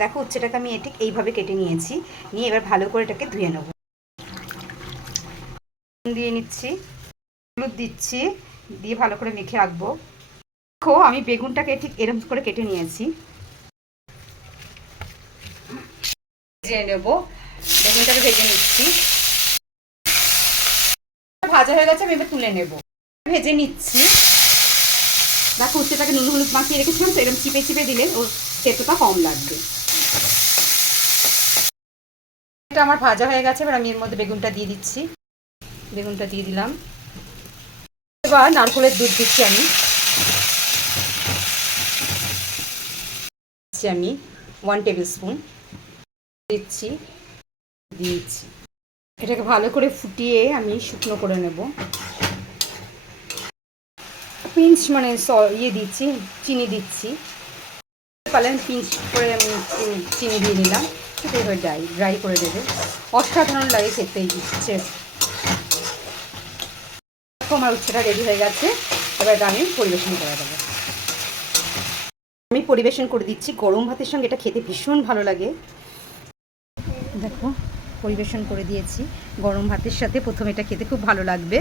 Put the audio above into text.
দেখো উচ্ছেটাকে আমি ঠিক এইভাবে কেটে নিয়েছি, নিয়ে এবার ভালো করে এটাকে ধুয়ে নেব। দিয়ে নিচ্ছি, হলুদ দিচ্ছি, দিয়ে ভালো করে মেখে রাখবো। দেখো আমি বেগুনটাকে ঠিক এরকম করে কেটে নিয়েছি, ভেজে নেব। বেগুনটাকে ভেজে নিচ্ছি, ভাজা হয়ে গেছে, আমি এবার তুলে নেব। ভেজে নিচ্ছি। দেখো উচ্ছেটাকে নুন হলুদ মাখিয়ে রেখেছিলাম, তো এরকম চিপে চিপে দিলে ওর তেতোটা কম লাগবে। এটা আমার ভাজা হয়ে গেছে, এবার আমি এর মধ্যে বেগুনটা দিয়ে দিচ্ছি। বেগুনটা দিয়ে দিলাম। এবার নারকেলের দুধ দিচ্ছি আমি 1 টেবিল স্পুন দিচ্ছি, দিয়েছি। এটাকে ভালো করে ফুটিয়ে আমি শুকনো করে নেব। পিঞ্চ মানে দিচ্ছি, চিনি দিচ্ছি। পালেন পিঞ্চ করে আমি চিনি দিয়ে নিলাম। এবার ড্রাই করে দেবে। অসাধারণ লাগে খেতে ইচ্ছে। আমার উচ্ছেটা রেডি হয়ে গেছে, এবার আমি পরিবেশন করে দেবো। আমি পরিবেশন করে দিচ্ছি। গরম ভাতের সঙ্গে এটা খেতে ভীষণ ভালো লাগে। দেখো পরিবেশন করে দিয়েছি। গরম ভাতের সাথে প্রথমে এটা খেতে খুব ভালো লাগবে।